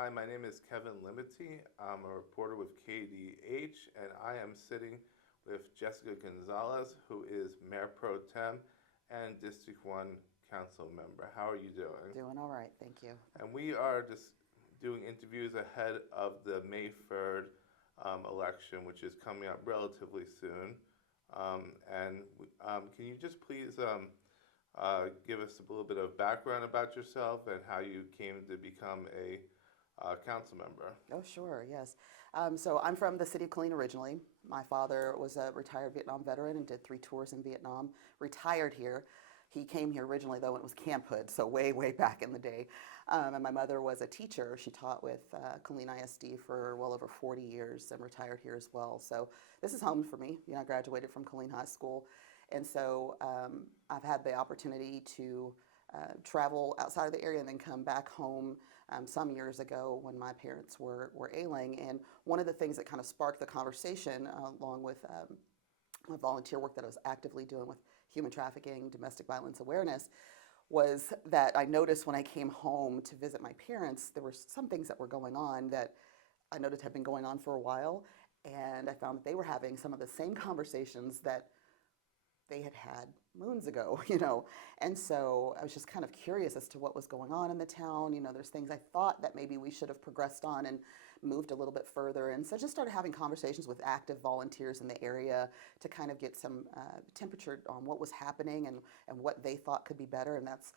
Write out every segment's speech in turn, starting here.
Hi, my name is Kevin Limity. I'm a reporter with KDH, and I am sitting with Jessica Gonzalez, who is Mayor Pro Tem and District 1 Council member. How are you doing? Doing all right, thank you. And we are just doing interviews ahead of the May 3rd election, which is coming up relatively soon. Can you just please give us a little bit of background about yourself and how you came to become a council member? Oh, sure, yes. So I'm from the city of Killeen originally. My father was a retired Vietnam veteran and did 3 tours in Vietnam, retired here. He came here originally, though, when it was Camp Hood, so way, way back in the day. And my mother was a teacher. She taught with Killeen ISD for well over 40 years and retired here as well. So this is home for me. You know, I graduated from Killeen High School. And so I've had the opportunity to travel outside of the area and then come back home some years ago when my parents were ailing. And one of the things that kind of sparked the conversation, along with my volunteer work that I was actively doing with human trafficking, domestic violence awareness, was that I noticed when I came home to visit my parents, there were some things that were going on that I noticed had been going on for a while. And I found that they were having some of the same conversations that they had had moons ago, you know. And so I was just kind of curious as to what was going on in the town. You know, there's things I thought that maybe we should have progressed on and moved a little bit further. And so I just started having conversations with active volunteers in the area to kind of get some temperature on what was happening and what they thought could be better. And that's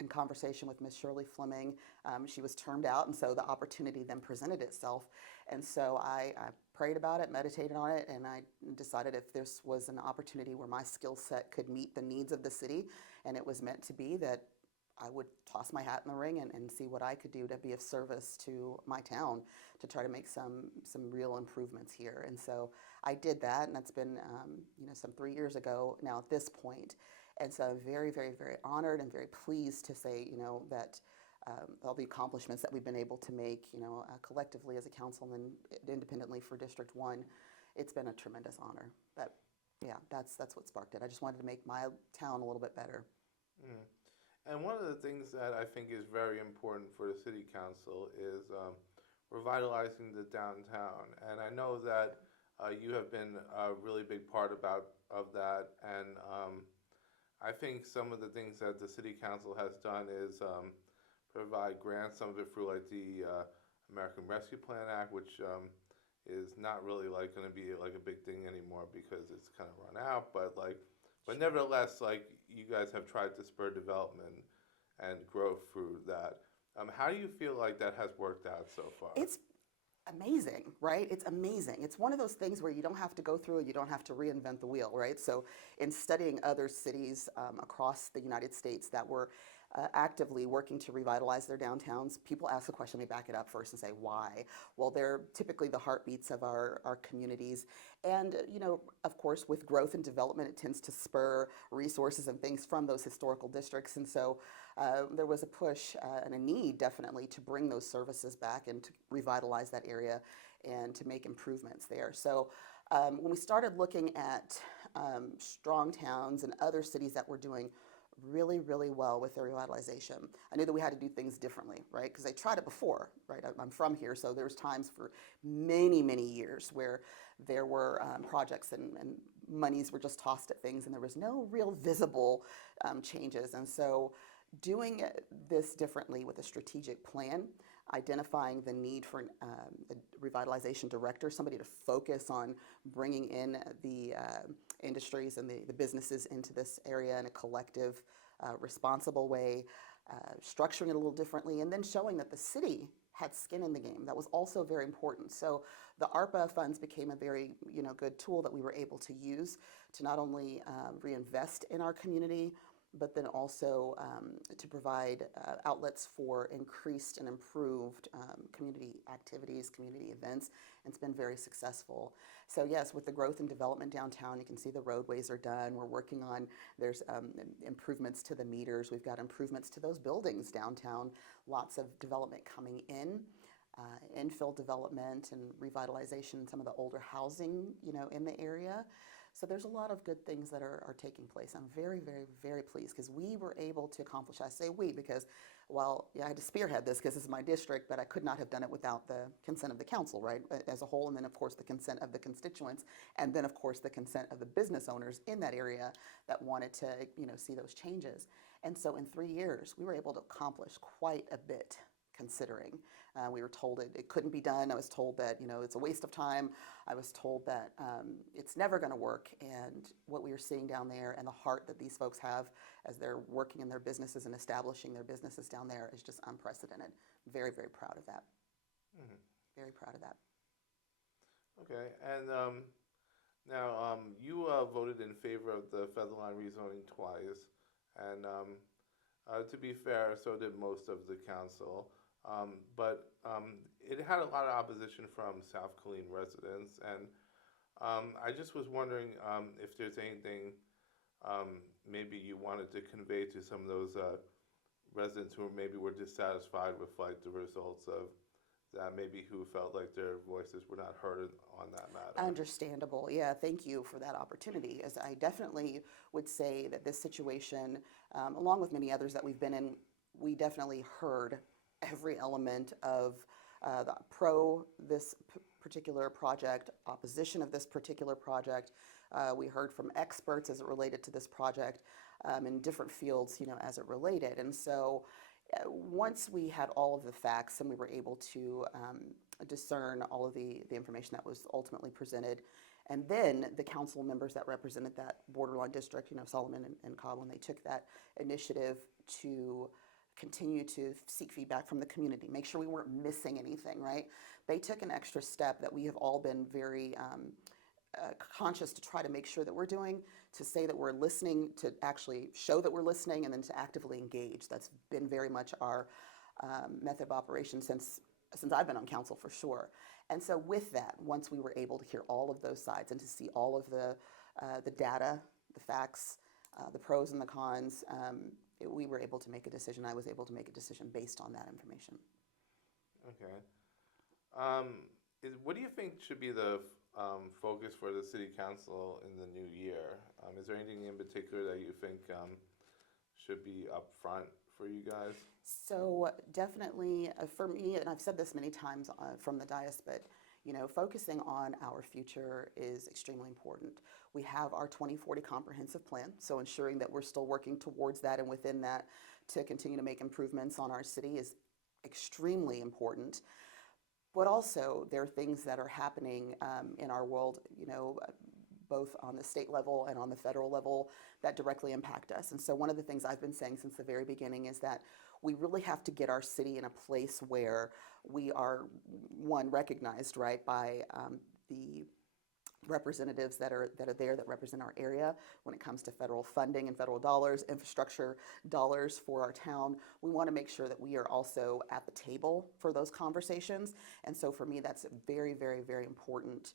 in conversation with Miss Shirley Fleming. She was termed out, and so the opportunity then presented itself. And so I prayed about it, meditated on it, and I decided if this was an opportunity where my skill set could meet the needs of the city, and it was meant to be, that I would toss my hat in the ring and see what I could do to be of service to my town to try to make some real improvements here. And so I did that, and that's been some 3 years ago now at this point. And so I'm very, very, very honored and very pleased to say, that all the accomplishments that we've been able to make, collectively as a council and independently for District 1, it's been a tremendous honor. But yeah, that's what sparked it. I just wanted to make my town a little bit better. Mm. And one of the things that I think is very important for the city council is revitalizing the downtown. And I know that you have been a really big part of that. And I think some of the things that the city council has done is provide grants, some of it through like the American Rescue Plan Act, which is not really like going to be like a big thing anymore because it's kind of run out. But nevertheless, like you guys have tried to spur development and growth through that. How do you feel like that has worked out so far? It's amazing, right? It's amazing. It's one of those things where you don't have to go through it, you don't have to reinvent the wheel, right? So in studying other cities across the United States that were actively working to revitalize their downtowns, people ask the question, let me back it up first and say, why? Well, they're typically the heartbeats of our communities. And, of course, with growth and development, it tends to spur resources and things from those historical districts. And so there was a push and a need, definitely, to bring those services back and to revitalize that area and to make improvements there. So when we started looking at strong towns and other cities that were doing really, really well with their revitalization, I knew that we had to do things differently, right? Because I tried it before, right? I'm from here, so there was times for many, many years where there were projects and monies were just tossed at things and there was no real visible changes. And so doing this differently with a strategic plan, identifying the need for a revitalization director, somebody to focus on bringing in the industries and the businesses into this area in a collective, responsible way, structuring it a little differently, and then showing that the city had skin in the game. That was also very important. So the ARPA funds became a very good tool that we were able to use to not only reinvest in our community, but then also to provide outlets for increased and improved community activities, community events, and it's been very successful. So yes, with the growth and development downtown, you can see the roadways are done. We're working on, there's improvements to the meters. We've got improvements to those buildings downtown, lots of development coming in. Infill development and revitalization, some of the older housing, in the area. So there's a lot of good things that are taking place. I'm very, very, very pleased because we were able to accomplish, I say we, because while I had to spearhead this because this is my district, but I could not have done it without the consent of the council, right, as a whole, and then of course the consent of the constituents, and then of course the consent of the business owners in that area that wanted to, see those changes. And so in 3 years, we were able to accomplish quite a bit considering. We were told it couldn't be done. I was told that, it's a waste of time. I was told that it's never going to work. And what we are seeing down there and the heart that these folks have as they're working in their businesses and establishing their businesses down there is just unprecedented. Very, very proud of that. Mhm. Very proud of that. Okay, and now you voted in favor of the Featherline rezoning twice, and to be fair, so did most of the council. But it had a lot of opposition from South Killeen residents, and I just was wondering if there's anything maybe you wanted to convey to some of those residents who maybe were dissatisfied with like the results of that, maybe who felt like their voices were not heard on that matter. Understandable. Yeah, thank you for that opportunity. As I definitely would say that this situation, along with many others that we've been in, we definitely heard every element of the this particular project, opposition of this particular project. We heard from experts as it related to this project in different fields, as it related. And so once we had all of the facts and we were able to discern all of the information that was ultimately presented, and then the council members that represented that borderline district, Solomon and Cobb, when they took that initiative to continue to seek feedback from the community, make sure we weren't missing anything, right? They took an extra step that we have all been very conscious to try to make sure that we're doing, to say that we're listening, to actually show that we're listening, and then to actively engage. That's been very much our method of operation since I've been on council, for sure. And so with that, once we were able to hear all of those sides and to see all of the data, the facts, the pros and the cons, we were able to make a decision. I was able to make a decision based on that information. Okay. What do you think should be the focus for the city council in the new year? Is there anything in particular that you think should be up front for you guys? So definitely for me, and I've said this many times from the dais, but focusing on our future is extremely important. We have our 2040 comprehensive plan, so ensuring that we're still working towards that and within that to continue to make improvements on our city is extremely important. But also, there are things that are happening in our world, both on the state level and on the federal level that directly impact us. And so one of the things I've been saying since the very beginning is that we really have to get our city in a place where we are, one, recognized, right, by the representatives that are there that represent our area when it comes to federal funding and federal dollars, infrastructure dollars for our town. We want to make sure that we are also at the table for those conversations. And so for me, that's a very, very, very important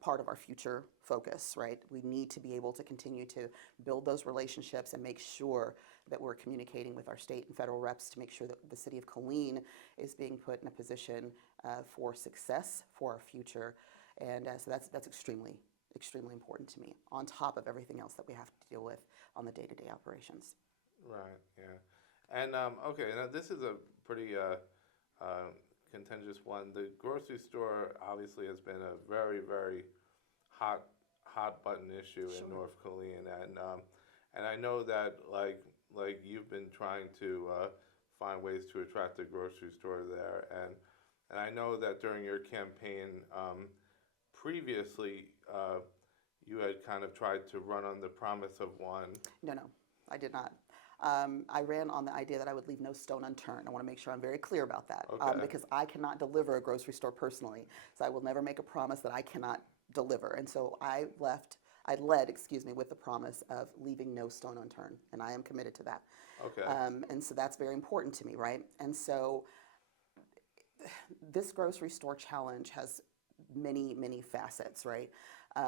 part of our future focus, right? We need to be able to continue to build those relationships and make sure that we're communicating with our state and federal reps to make sure that the city of Killeen is being put in a position for success for our future. And so that's extremely, extremely important to me, on top of everything else that we have to deal with on the day-to-day operations. Right, yeah. And, okay, now this is a pretty contentious one. The grocery store obviously has been a very, very hot button issue Sure. in North Killeen. And I know that, like you've been trying to find ways to attract the grocery store there. And I know that during your campaign, previously, you had kind of tried to run on the promise of one. No, I did not. I ran on the idea that I would leave no stone unturned. I want to make sure I'm very clear about that, Okay. Because I cannot deliver a grocery store personally. So I will never make a promise that I cannot deliver. And so I led with the promise of leaving no stone unturned, and I am committed to that. Okay. And so that's very important to me, right? And so this grocery store challenge has many, many facets, right?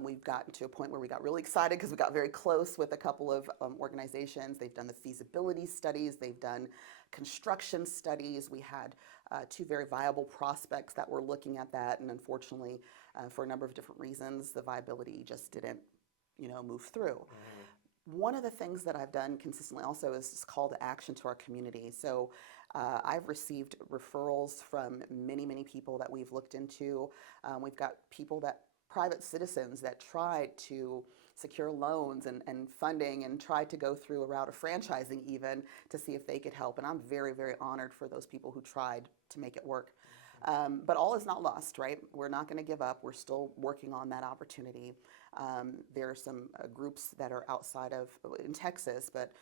We've gotten to a point where we got really excited because we got very close with a couple of organizations. They've done the feasibility studies. They've done construction studies. We had two very viable prospects that were looking at that, and unfortunately, for a number of different reasons, the viability just didn't, move through. One of the things that I've done consistently also is just call to action to our community. So I've received referrals from many, many people that we've looked into. We've got private citizens that tried to secure loans and funding and tried to go through a route of franchising even to see if they could help. And I'm very, very honored for those people who tried to make it work. But all is not lost, right? We're not going to give up. We're still working on that opportunity. There are some groups that are outside of, in Texas, but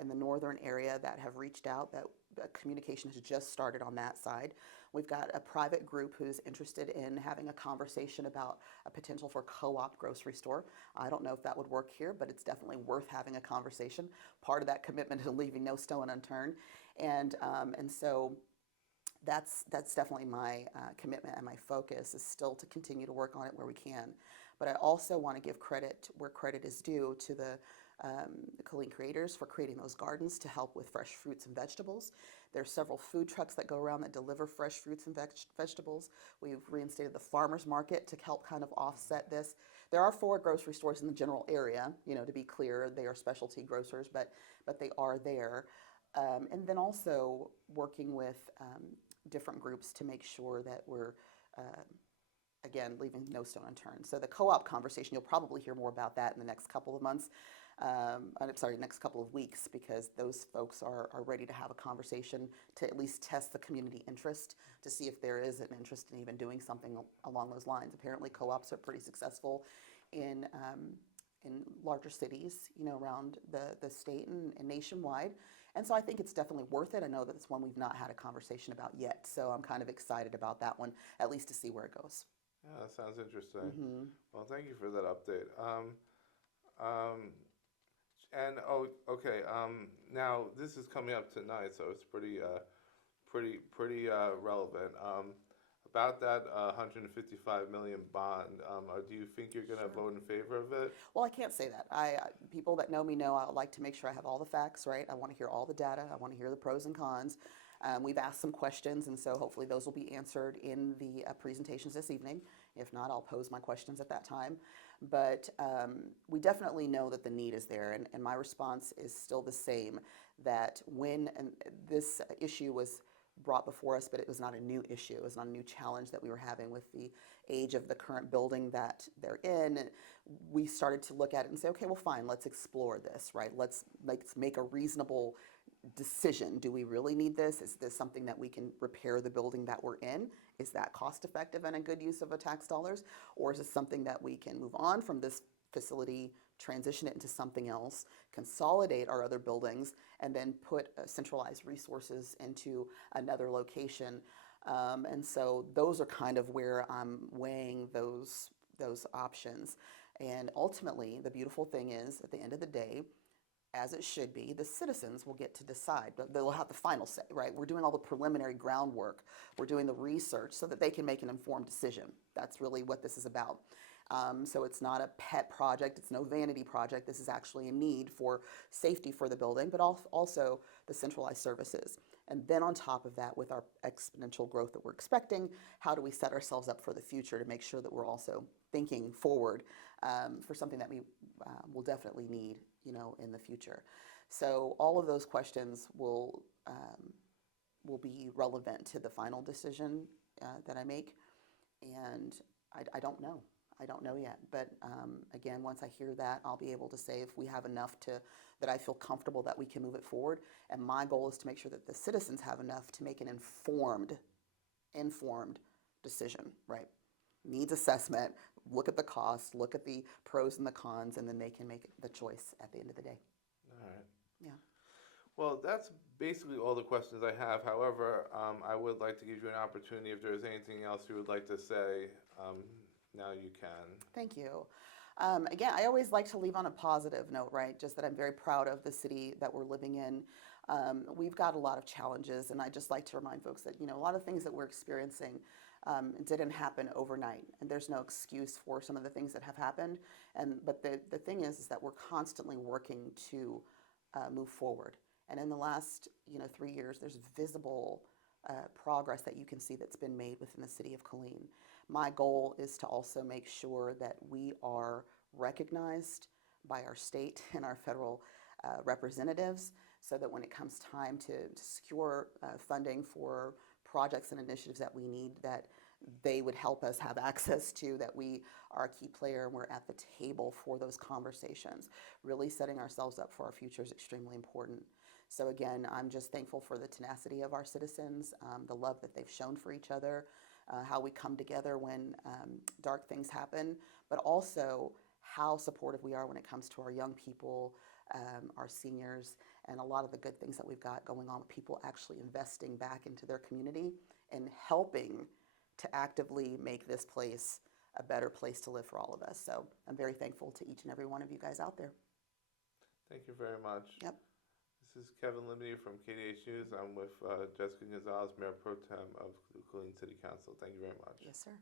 in the northern area that have reached out, that communication has just started on that side. We've got a private group who's interested in having a conversation about a potential for co-op grocery store. I don't know if that would work here, but it's definitely worth having a conversation. Part of that commitment to leaving no stone unturned. And so that's definitely my commitment, and my focus is still to continue to work on it where we can. But I also want to give credit where credit is due to the Killeen creators for creating those gardens to help with fresh fruits and vegetables. There's several food trucks that go around that deliver fresh fruits and vegetables. We've reinstated the farmers market to help kind of offset this. There are 4 grocery stores in the general area, to be clear, they are specialty grocers, but they are there. And then also working with different groups to make sure that we're, again, leaving no stone unturned. So the co-op conversation, you'll probably hear more about that in the next couple of months. Next couple of weeks, because those folks are ready to have a conversation to at least test the community interest to see if there is an interest in even doing something along those lines. Apparently co-ops are pretty successful in larger cities, around the state and nationwide. And so I think it's definitely worth it. I know that it's one we've not had a conversation about yet, so I'm kind of excited about that one, at least to see where it goes. Yeah, that sounds interesting. Well, thank you for that update. Okay. Now this is coming up tonight, so it's pretty relevant. About that 155 million bond, do you think you're going to vote in favor of it? Well, I can't say that. People that know me know I like to make sure I have all the facts, right? I want to hear all the data. I want to hear the pros and cons. We've asked some questions, and so hopefully those will be answered in the presentations this evening. If not, I'll pose my questions at that time. But we definitely know that the need is there, and my response is still the same, that when this issue was brought before us, but it was not a new issue. It was not a new challenge that we were having with the age of the current building that they're in. We started to look at it and say, okay, well, fine, let's explore this, right? Let's make a reasonable decision. Do we really need this? Is this something that we can repair the building that we're in? Is that cost effective and a good use of tax dollars? Or is it something that we can move on from this facility, transition it into something else, consolidate our other buildings, and then put centralized resources into another location? And so those are kind of where I'm weighing those options. And ultimately, the beautiful thing is, at the end of the day, as it should be, the citizens will get to decide. They'll have the final say, right? We're doing all the preliminary groundwork. We're doing the research so that they can make an informed decision. That's really what this is about. So it's not a pet project. It's no vanity project. This is actually a need for safety for the building, but also the centralized services. And then on top of that, with our exponential growth that we're expecting, how do we set ourselves up for the future to make sure that we're also thinking forward for something that we will definitely need, in the future. So all of those questions will be relevant to the final decision that I make. And I don't know. I don't know yet, but again, once I hear that, I'll be able to say if we have enough that I feel comfortable that we can move it forward. And my goal is to make sure that the citizens have enough to make an informed decision, right? Needs assessment, look at the costs, look at the pros and the cons, and then they can make the choice at the end of the day. All right. Yeah. Well, that's basically all the questions I have. However, I would like to give you an opportunity if there's anything else you would like to say. Now you can. Thank you. Again, I always like to leave on a positive note, right? Just that I'm very proud of the city that we're living in. We've got a lot of challenges, and I just like to remind folks that, a lot of things that we're experiencing didn't happen overnight, and there's no excuse for some of the things that have happened. But the thing is that we're constantly working to move forward. And in the last 3 years, there's visible progress that you can see that's been made within the city of Killeen. My goal is to also make sure that we are recognized by our state and our federal representatives, so that when it comes time to secure funding for projects and initiatives that we need, that they would help us have access to, that we are a key player and we're at the table for those conversations. Really setting ourselves up for our future is extremely important. So again, I'm just thankful for the tenacity of our citizens, the love that they've shown for each other, how we come together when dark things happen, but also how supportive we are when it comes to our young people, our seniors, and a lot of the good things that we've got going on with people actually investing back into their community and helping to actively make this place a better place to live for all of us. So I'm very thankful to each and every one of you guys out there. Thank you very much. Yep. This is Kevin Limney from KDH News. I'm with Jessica Gonzalez, Mayor Pro Tem of the Killeen City Council. Thank you very much. Yes, sir.